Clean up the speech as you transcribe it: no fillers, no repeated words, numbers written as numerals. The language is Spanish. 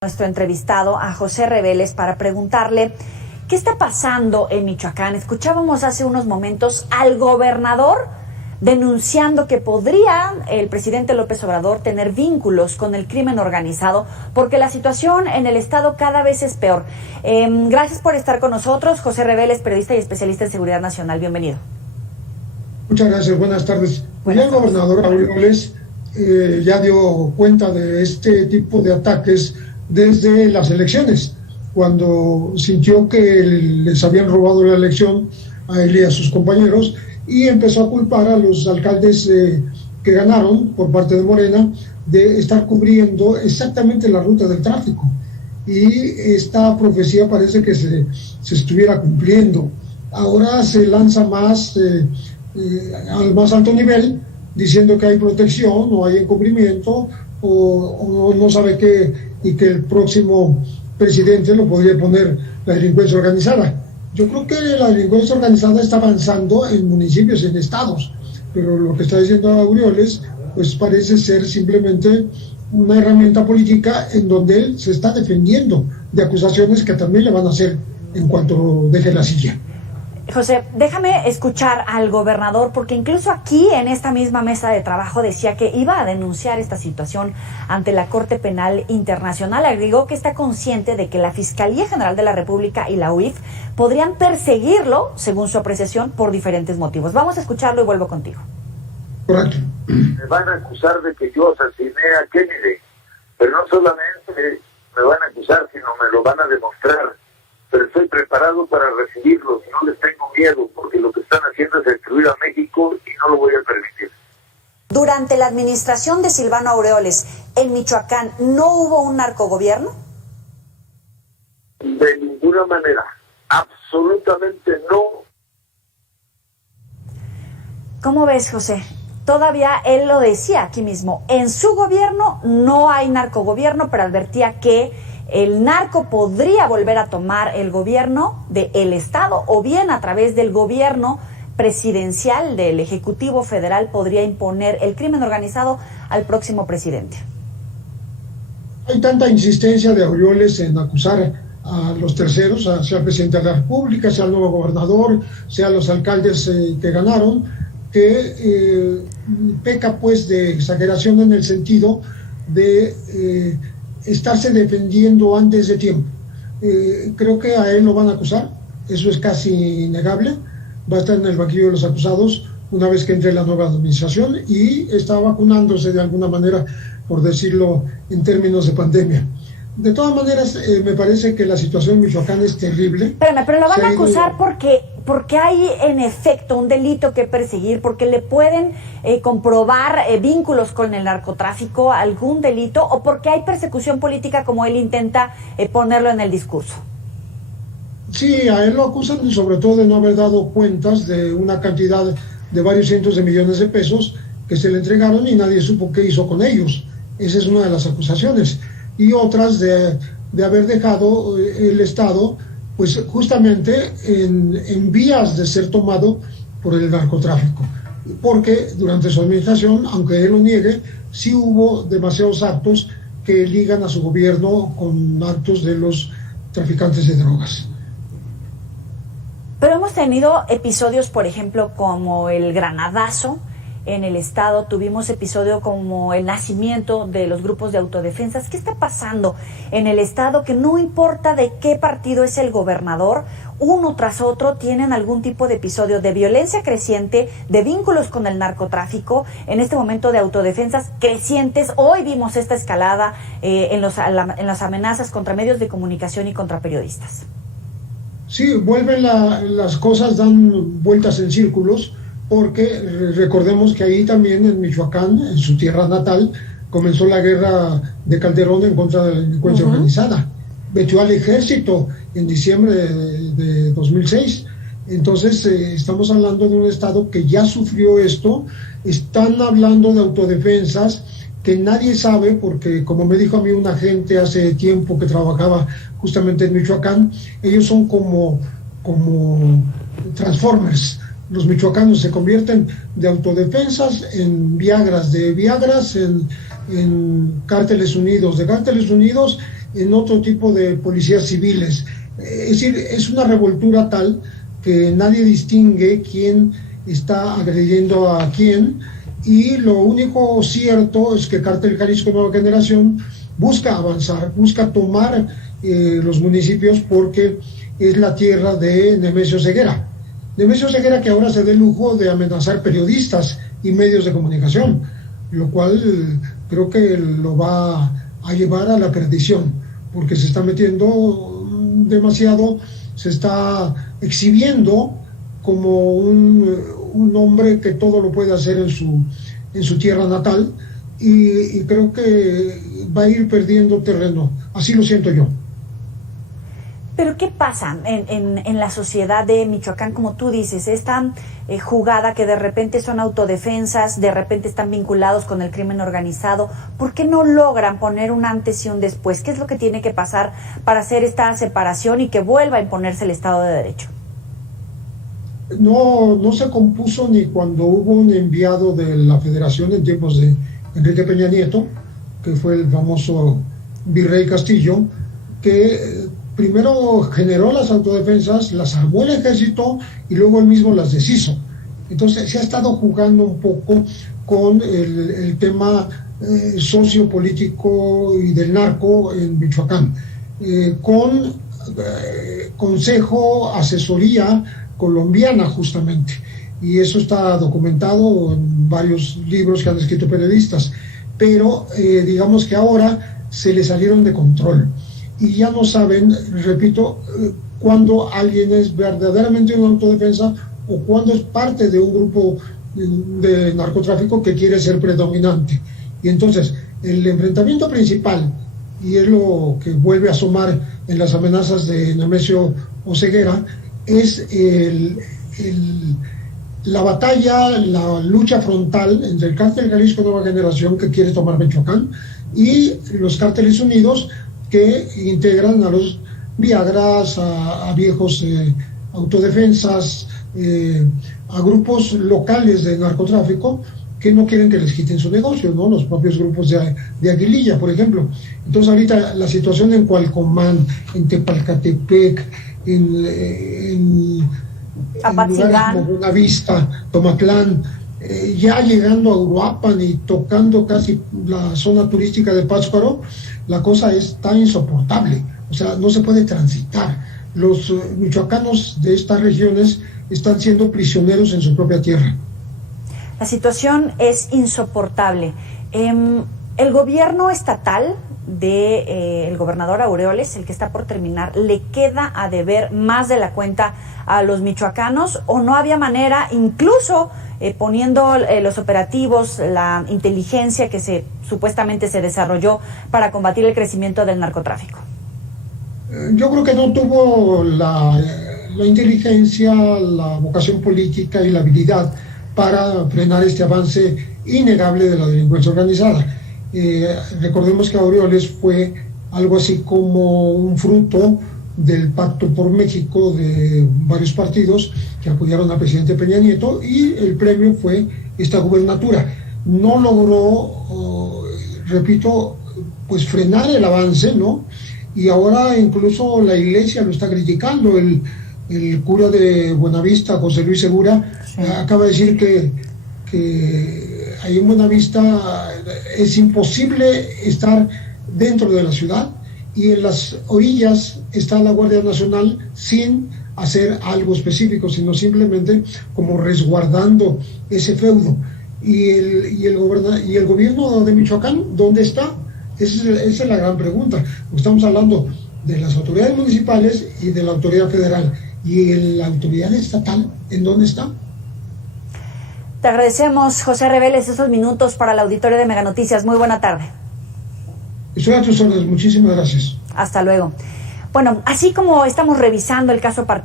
Nuestro entrevistado a José Reveles para preguntarle qué está pasando en Michoacán. Escuchábamos hace unos momentos al gobernador denunciando que podría el presidente López Obrador tener vínculos con el crimen organizado porque la situación en el estado cada vez es peor. Gracias por estar con nosotros, José Reveles, periodista y especialista en seguridad nacional. Bienvenido. Muchas gracias, buenas tardes. Ya el gobernador Aureoles ya dio cuenta de este tipo de ataques desde las elecciones, cuando sintió que les habían robado la elección a él y a sus compañeros, y empezó a culpar a los alcaldes que ganaron por parte de Morena de estar cubriendo exactamente la ruta del tráfico. Y esta profecía parece que se estuviera cumpliendo. Ahora se lanza más al más alto nivel, diciendo que hay protección, o hay encubrimiento, o no sabe qué, y que el próximo presidente lo podría poner la delincuencia organizada. Yo creo que la delincuencia organizada está avanzando en municipios y en estados, pero lo que está diciendo Aureoles pues parece ser simplemente una herramienta política en donde él se está defendiendo de acusaciones que también le van a hacer en cuanto deje la silla. José, déjame escuchar al gobernador, porque incluso aquí en esta misma mesa de trabajo decía que iba a denunciar esta situación ante la Corte Penal Internacional. Agregó que está consciente de que la Fiscalía General de la República y la UIF podrían perseguirlo, según su apreciación, por diferentes motivos. Vamos a escucharlo y vuelvo contigo. Correcto. Me van a acusar de que yo asesiné a Kennedy, pero no solamente me van a acusar, sino me lo van a demostrar. Pero estoy preparado para recibirlos, no les tengo miedo, porque lo que están haciendo es destruir a México y no lo voy a permitir. Durante la administración de Silvano Aureoles, en Michoacán, ¿no hubo un narcogobierno? De ninguna manera, absolutamente no. ¿Cómo ves, José? Todavía él lo decía aquí mismo, en su gobierno no hay narcogobierno, pero advertía que el narco podría volver a tomar el gobierno del Estado, o bien a través del gobierno presidencial del Ejecutivo Federal podría imponer el crimen organizado al próximo presidente. Hay tanta insistencia de Aureoles en acusar a los terceros, sea el presidente de la República, sea el nuevo gobernador, sea los alcaldes que ganaron, que peca pues de exageración en el sentido de estarse defendiendo antes de tiempo. Creo que a él lo van a acusar, eso es casi innegable, va a estar en el banquillo de los acusados una vez que entre la nueva administración, y está vacunándose de alguna manera, por decirlo en términos de pandemia. De todas maneras, me parece que la situación en Michoacán es terrible. Espérame, pero lo van a acusar porque hay en efecto un delito que perseguir, porque le pueden comprobar vínculos con el narcotráfico, algún delito, o porque hay persecución política como él intenta ponerlo en el discurso. Sí, a él lo acusan sobre todo de no haber dado cuentas de una cantidad de varios cientos de millones de pesos que se le entregaron y nadie supo qué hizo con ellos. Esa es una de las acusaciones. Y otras de haber dejado el Estado pues justamente en vías de ser tomado por el narcotráfico, porque durante su administración, aunque él lo niegue, sí hubo demasiados actos que ligan a su gobierno con actos de los traficantes de drogas. Pero hemos tenido episodios, por ejemplo, como el Granadazo en el estado, tuvimos episodio como el nacimiento de los grupos de autodefensas. ¿Qué está pasando en el estado que no importa de qué partido es el gobernador, uno tras otro tienen algún tipo de episodio de violencia creciente, de vínculos con el narcotráfico, en este momento de autodefensas crecientes? Hoy vimos esta escalada en las amenazas contra medios de comunicación y contra periodistas. Sí, las cosas dan vueltas en círculos, porque recordemos que ahí también en Michoacán, en su tierra natal, comenzó la guerra de Calderón en contra de la delincuencia organizada. Metió al ejército en diciembre de 2006. Entonces estamos hablando de un estado que ya sufrió esto. Están hablando de autodefensas que nadie sabe, porque como me dijo a mí un agente hace tiempo que trabajaba justamente en Michoacán, ellos son como Transformers. Los michoacanos se convierten de autodefensas en Viagras, de Viagras en Cárteles Unidos, de Cárteles Unidos en otro tipo de policías civiles. Es decir, es una revoltura tal que nadie distingue quién está agrediendo a quién, y lo único cierto es que Cártel Jalisco Nueva Generación busca avanzar, busca tomar los municipios, porque es la tierra de Nemesio Ceguera. Nemesio Ceguera, que ahora se da el lujo de amenazar periodistas y medios de comunicación, lo cual creo que lo va a llevar a la perdición, porque se está metiendo demasiado, se está exhibiendo como un hombre que todo lo puede hacer en su tierra natal, y creo que va a ir perdiendo terreno, así lo siento yo. Pero ¿qué pasa en la sociedad de Michoacán, como tú dices, esta jugada que de repente son autodefensas, de repente están vinculados con el crimen organizado? ¿Por qué no logran poner un antes y un después? ¿Qué es lo que tiene que pasar para hacer esta separación y que vuelva a imponerse el Estado de Derecho? No se compuso ni cuando hubo un enviado de la Federación en tiempos de Enrique Peña Nieto, que fue el famoso Virrey Castillo, que primero generó las autodefensas, las armó el ejército y luego él mismo las deshizo. Entonces se ha estado jugando un poco con el tema sociopolítico y del narco en Michoacán, con consejo, asesoría colombiana justamente, y eso está documentado en varios libros que han escrito periodistas, pero digamos que ahora se le salieron de control y ya no saben, repito, cuándo alguien es verdaderamente una autodefensa o cuándo es parte de un grupo de narcotráfico que quiere ser predominante. Y entonces el enfrentamiento principal, y es lo que vuelve a asomar en las amenazas de Nemesio Ceguera, es la batalla, la lucha frontal entre el Cártel Jalisco Nueva Generación, que quiere tomar Michoacán, y los cárteles unidos, que integran a los Viagras, a viejos autodefensas, a grupos locales de narcotráfico que no quieren que les quiten su negocio, ¿no? Los propios grupos de Aguililla, por ejemplo. Entonces ahorita la situación en Cualcomán, en Tepalcatepec, en lugares como Buenavista, Tomatlán, ya llegando a Uruapan y tocando casi la zona turística de Pátzcuaro, la cosa está insoportable. O sea, no se puede transitar. Los michoacanos de estas regiones están siendo prisioneros en su propia tierra. La situación es insoportable. El gobierno estatal el gobernador Aureoles, el que está por terminar, ¿le queda a deber más de la cuenta a los michoacanos, o no había manera, incluso poniendo los operativos, la inteligencia que supuestamente se desarrolló para combatir el crecimiento del narcotráfico? Yo creo que no tuvo la inteligencia, la vocación política y la habilidad para frenar este avance innegable de la delincuencia organizada. Recordemos que Aureoles fue algo así como un fruto del Pacto por México de varios partidos que apoyaron al presidente Peña Nieto, y el premio fue esta gubernatura. No logró, repito, pues frenar el avance, ¿no? Y ahora incluso la iglesia lo está criticando. El cura de Buenavista, José Luis Segura, sí, acaba de decir que ahí en Buenavista es imposible estar dentro de la ciudad, y en las orillas está la Guardia Nacional sin hacer algo específico, sino simplemente como resguardando ese feudo. Y el gobierno de Michoacán, ¿dónde está? Esa es la gran pregunta. Estamos hablando de las autoridades municipales y de la autoridad federal. ¿Y la autoridad estatal en dónde está? Te agradecemos, José Reveles, esos minutos para el auditorio de Mega Noticias. Muy buena tarde. Estoy a tus órdenes. Muchísimas gracias. Hasta luego. Bueno, así como estamos revisando el caso particular